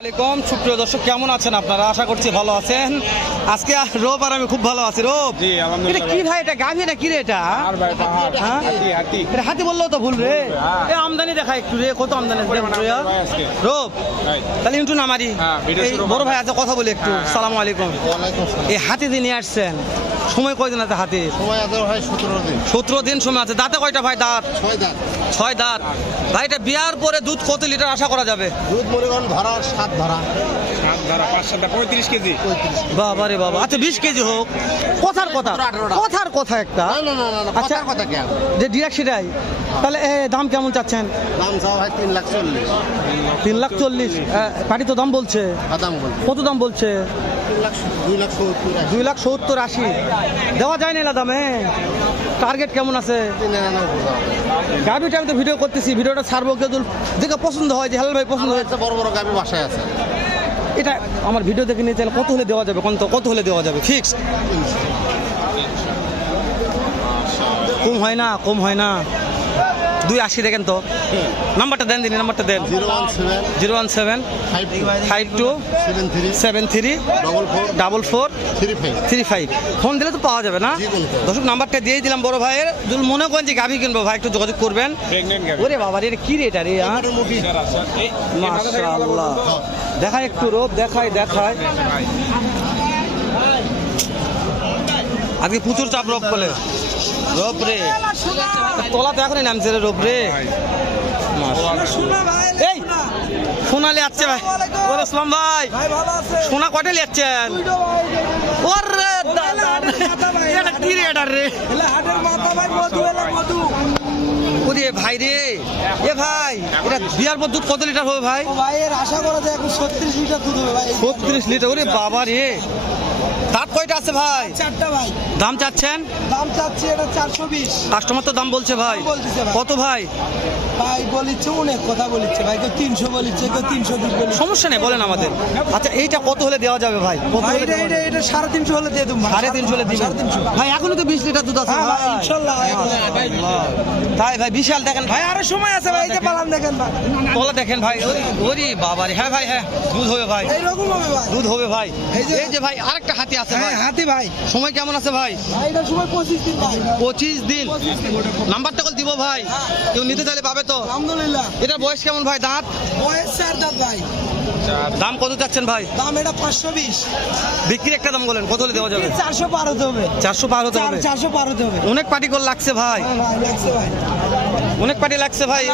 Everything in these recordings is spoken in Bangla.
আসসালামু আলাইকুম সুপ্রিয় দর্শক, কেমন আছেন আপনারা? আশা করছি ভালো আছেন। আজকে রোব আর আমি খুব ভালো আছি। রোব, এটা কি ভাই? এটা গাভী না কি রে? এটা হাতি বললেও তো ভুল রে। আমদানি দেখা একটু রে, কত আমদানি রোব। তাহলে একটু নামারি বড় ভাই আছে, কথা বলি একটু। সালামু আলাইকুম। এই হাতি দিয়ে নিয়ে আসছেন, সময় কয়দিন আছে হাতির? 17 দিন সময় আছে। দাঁতে কয়টা ভাই? দাঁত 6 দাঁত। ভাই এটা বিয়ার পরে দুধ কত লিটার আশা করা যাবে? দুধ মনে করেন ধরা 7 ধরা 35 কেজি। বাবা রে বাবা। আচ্ছা 20 কেজি হোক। কথার কথা একটা। আচ্ছা কথা কি যে ডিরেক্ট সেটাই। তাহলে দাম কেমন চাচ্ছেন? দাম চাও ভাই 3,40,000। 3,40,000। পাটি তো দাম বলছে। দাম বলছে কত দাম বলছে? 2,70,000 2,70,000 দেওয়া যায় না দামে। টার্গেট কেমন আছে? 3,99,000। গাড়িটা আমি তো ভিডিও করতেছি, ভিডিওটা ছাড়বো। কেউ দেখে পছন্দ হয় যে হ্যালো ভাই পছন্দ হয়েছে, বড় বড় গাভী বাসায় আছে। এটা আমার ভিডিও দেখে নিয়ে চাইলে কত হলে দেওয়া যাবে? কত হলে দেওয়া যাবে? ফিক্সড? কম হয় না 2,80 দেখেন তো। নাম্বারটা দেন, দিন নাম্বারটা দেন। 017 52 73 44 35। ফোন দিলে তো পাওয়া যাবে না? দর্শক নাম্বারটা দিয়ে দিলাম বড় ভাইয়ের। যদি মনে করেন যে গাভী কিনবো ভাই, একটু যোগাযোগ করবেন। ওরে বাবা রে, কি রেট আরে? মাশাআল্লাহ। দেখায় একটু রোব, দেখায় আজকে প্রচুর চাপ রোব বলে। রোব রে তোলা তো এখনই নামছে রে। রোব রে এই সোনালি আসছে ভাই। ওরে ইসলাম ভাই, সোনা কয়টা লিয়াচ্ছেন? ওরে এটা কি রে? এটা রে ওরে ভাই রে। এ ভাই এটা বিয়ার পর দুধ কত লিটার হবে ভাই? আশা করা যায় 36 লিটার দুধ হবে ভাই। 36 লিটার। ওরে বাবা রে। দাঁত কয়টা আছে ভাই? 4টা ভাই। দাম চাচ্ছেন? দাম চাচ্ছি এটা 420। কাস্টমার তো দাম বলছে ভাই। কত ভাই? ভাই বলিচ্ছে অনেক কথা বলিচ্ছে ভাই, কেউ 300 বলিচ্ছে, কেউ 320 বলিচ্ছে। সমস্যা নেই, বলেন আমাদের। আচ্ছা এইটা কত হলে দেওয়া যাবে ভাই? এটা 350 হলে দিয়ে দেবো। 350 হলে দিবেন ভাই? এখনো তো 20 লিটার দুধ আছে ভাই। ইনশাআল্লাহ তাই ভাই বিশাল দেখেন ভাই। আরো সময় আছে ভাই, যে পালান দেখেন ভাই, তোলা দেখেন ভাই। ওরে বাবা রে। হ্যাঁ ভাই, হ্যাঁ দুধ হবে ভাই, এইরকম হবে ভাই, দুধ হবে ভাই। এই যে ভাই আরেকটা হাতি আছে ভাই। হাতি ভাই। সময় কেমন আছে ভাই? এটার সময় 25 দিন ভাই। 25 দিন। নাম্বারটা কল দিব ভাই, কেউ নিতে চাইলে পাবে তো? আলহামদুলিল্লাহ। এটার বয়স কেমন ভাই? দাঁত? বয়স 4 দাঁত ভাই। দাম কত চাচ্ছেন ভাই? দাম এটা 520। বিক্রি একটা দাম বলেন, কত হলে দেওয়া যাবে? 400 পার হতে হবে। 400 পার হতে হবে। 400 পার হতে হবে। অনেক পার্টি কল লাগছে ভাই। ভাই লাগছে ভাই, অনেক পার্টি লাগছে ভাই।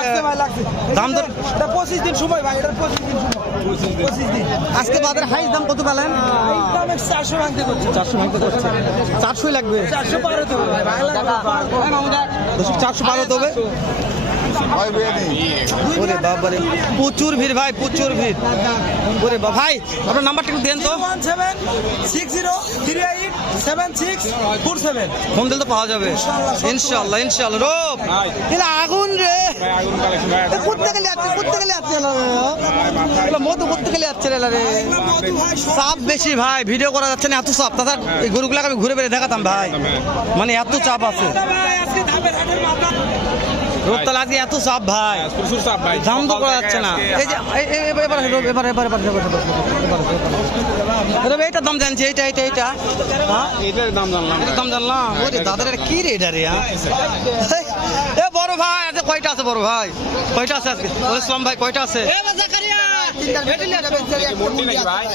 লাগছে। দাম তো এটা 25 দিন সময় ভাই, এটা 25 দিন সময়। 25 দিন। আজকে বাজারে হাইস দাম কত পেলেন? এই দাম 400 ভাঙতে করছে। 400 ভাঙতে করছে। 400 লাগবে। 400 পার হতে হবে ভাই। 400 পার হতে হবে। ওরে বাবা রে, প্রচুর ভিড় ভাই, প্রচুর ভিড়। ওরে বাবা ভাই, আপনার নাম্বারটা একটু দেন তো। 1760387647। ফোন দিলে তো পাওয়া যাবে ইনশাআল্লাহ। রোব এটা আগুন রে। কোত্থেকে যাচ্ছে মধু কোত্থেকে যাচ্ছে রে? চাপ বেশি ভাই, ভিডিও করা যাচ্ছে না, এত চাপ। তাছাড়া এই গরুগুলাকে আমি ঘুরে বেড়ে দেখাতাম ভাই, মানে এত চাপ আছে। রোবতাল আজকে এত চাপ ভাই, প্রচুর চাপ ভাই, দাম তো করা যাচ্ছে না। এই যে এবার এইটার দাম জানছি, এইটা এটার দাম জানলাম। দাম জানলাম। ওরে দাদার এটা কি রে? এটা রে এ বড় ভাই আজকে কয়টা আছে? বড় ভাই কয়টা আছে আজকে? ইসলাম ভাই কয়টা আছে?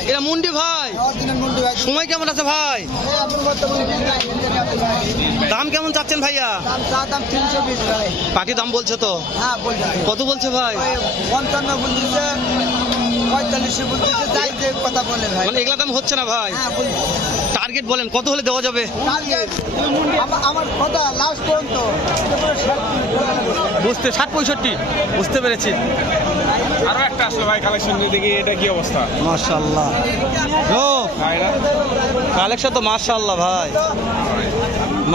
এটা মুন্ডি ভাই। সময় কেমন আছে ভাই? দাম কেমন চাচ্ছেন ভাইয়া? দাম 320 ভাই। পাটি দাম বলছে তো? হ্যাঁ বলছে। কত বলছে ভাই? 55 বলছে, 45 বলছে, যাই যে কথা বলে ভাই। মানে এগুলা দাম হচ্ছে না ভাই। হ্যাঁ বলছে। টার্গেট বলেন কত হলে দেওয়া যাবে? আমার কথা লাস্ট পর্যন্ত বুঝতে 60-65 বুঝতে পেরেছি। আরো একটা আসলো ভাই কালেকশন, দেখি এটা কি অবস্থা। মাশাআল্লাহ কালেকশন তো মাশাআল্লাহ ভাই,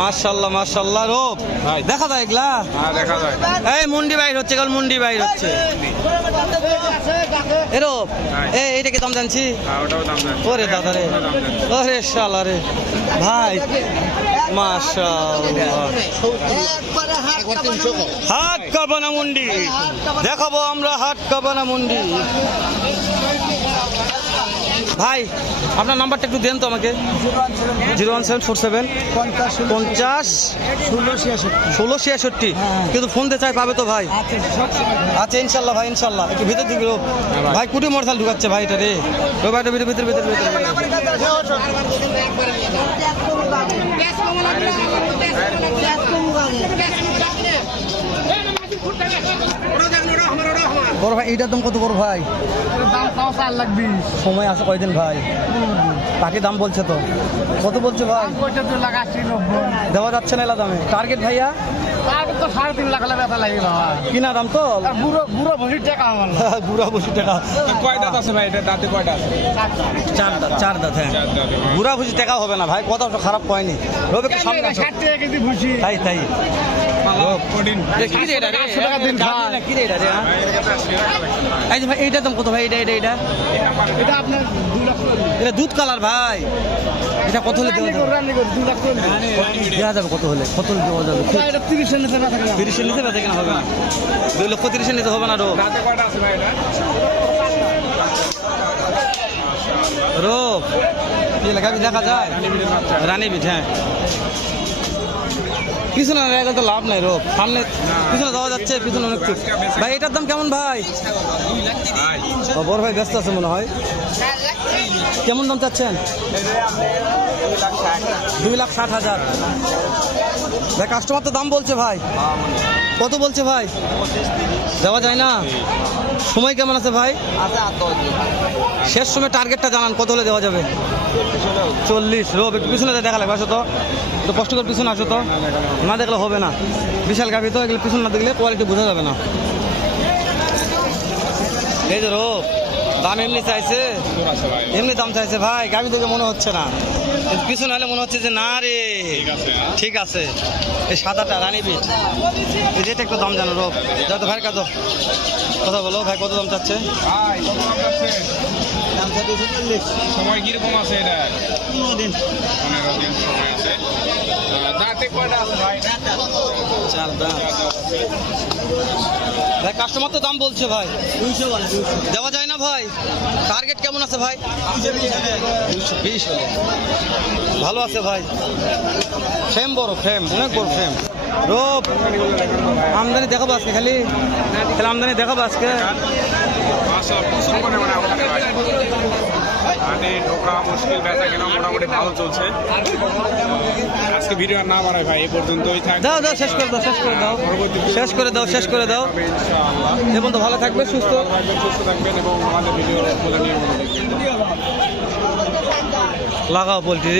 মাশাআল্লাহ। রোব ভাই দেখা যায় এগুলা? হ্যাঁ দেখা যায়। এই মুন্ডি বাইর হচ্ছে, কাল মুন্ডি বাইর হচ্ছে। রোব এইটা কি দাম জানছি? ওটাও দাম জানি। ওরে দাদা রে, ওরে শালা রে ভাই, মাশাআল্লাহ। হাট কাবানা মুন্ডি দেখাবো আমরা, হাট কাবানা মুন্ডি। ভাই আপনার নাম্বারটা একটু দেন তো আমাকে। 01747 50 16 66। কিন্তু ফোন দিতে চাই পাবে তো ভাই? আচ্ছা ইনশাল্লাহ ভাই, ইনশাল্লাহ। একটু ভিতর দিকে ভাই কুটি মোটরসাইকেল ঢুকাচ্ছে ভাই এটা রে। ওই ভাইটা ভিতরে ভিতরে ভিতরে ভিতরে বড় ভাই এইটার দাম কত বড় ভাই? দাম 4,20,000 সময় আছে কয়দিন ভাই? বাকি দাম বলছে তো, কত বলছে ভাই? 2,80,90 দেওয়া যাচ্ছে না এলা দামে। টার্গেট ভাইয়া আর তো 3.5 লাখ ব্যথা লাগে বাবা। কিনা দাম তো আর বুড়ো বুড়ো ভরির টাকা আমার না। বুড়া বসি টাকা। কয় দাঁত আছে ভাই এটা? দাঁতে কয়টা আছে? চার দাঁত হ্যাঁ। বুড়া বুঝি টাকা হবে না ভাই, কথা তো খারাপ কয়নি। রবি একটু সামনে আসো। 60 টাকা কেজি ভুসি। তাই তাই কঠিন। কি রে এটা রে? 800 টাকা দিন খায়। কি রে এটা রে? হ্যাঁ? ভাই এটা সেরা কালেকশন। এই যে ভাই এইটার দাম কত ভাই? এটা এটা আপনার 2 লাখ এটা দুধ কালার ভাই। এটা কত হলে দেওয়া যাবে? রানি করে 2 লাখ করে দেওয়া যাবে কত হলে? কত হলে দেওয়া যাবে? এটা 30 এর নিচে না থাকে না। 30 এর নিচে বেচা কেনা হবে না। 2,30,000 এর নিচে হবে না রো। দাঁতে কয়টা আছে ভাই এটা? রো কি লেখা দেখা যায়? রানীবিটের বাচ্চা। রানী বিট হ্যাঁ। পিছনে রেখে তো লাভ নাই রোগ, সামনে পিছনে দেওয়া যাচ্ছে, পিছনে অনেক কিছু। ভাই এটার দাম কেমন ভাই? ভাই ও, বড় ভাই ব্যস্ত আছে মনে হয়। কেমন দাম চাচ্ছেন? 2,60,000। ভাই কাস্টমার তো দাম বলছে ভাই, কত বলছে ভাই? দেওয়া যায় না। সময় কেমন আছে ভাই? শেষ সময় টার্গেটটা জানান, কত হলে দেওয়া যাবে? 40। রোব একটু পিছনে দেখা লাগবে, আসো তো একটু কষ্ট করে পিছনে আসো তো, না দেখলে হবে না। বিশাল গাভি তো, এগুলো পিছনে না দেখলে কোয়ালিটি বোঝা যাবে না। এই যে রোব দাম এমনি চাইছে, সুন্দর আছে ভাই। এমনি দাম চাইছে ভাই, গাভি দেখে মনে হচ্ছে না। কিন্তু পিছনে হলে মনে হচ্ছে যে না রে ঠিক আছে, হ্যাঁ? ঠিক আছে। এই সাদাটা রানী বিট, এই যেটা একটু দাম জানো রোব। যত ভাই কত কথা বলো ভাই, কত দাম চাচ্ছে? ভাই কত দাম যাচ্ছে? সময় কিরকম আছে এটা? 15 দিন সময় আছে। দাঁতে কয়টা আছে ভাই? চার দাম। ভাই কাস্টমার তো দাম বলছে ভাই, 200 বলে। দেওয়া যায় না ভাই? টার্গেট কেমন আছে ভাই? 220 হলে ভালো আছে ভাই। ফ্রেম বড়, ফ্রেম অনেক বড় ফ্রেম। রোব আমদানি দেখাবো আজকে, খালি খালি আমদানি দেখাবো আজকে। মাশাআল্লাহ প্রচুর পরিমাণে আমদানি ভাই। মানে ঢোকা মুশকিল, বেচা কেনা মোটামুটি ভালো চলছে। আজকে ভিডিও আর না বাড়াই ভাই, এই পর্যন্তই থাক। দাও দাও, শেষ করে দাও, শেষ করে দাও, শেষ করে দাও, শেষ করে দাও। ইনশাআল্লাহ এ পর্যন্ত ভালো থাকবে, সুস্থ থাকবেন, সুস্থ থাকবেন এবং আমাদের ভিডিও নিয়ম লাগাও পোল্ট্রি।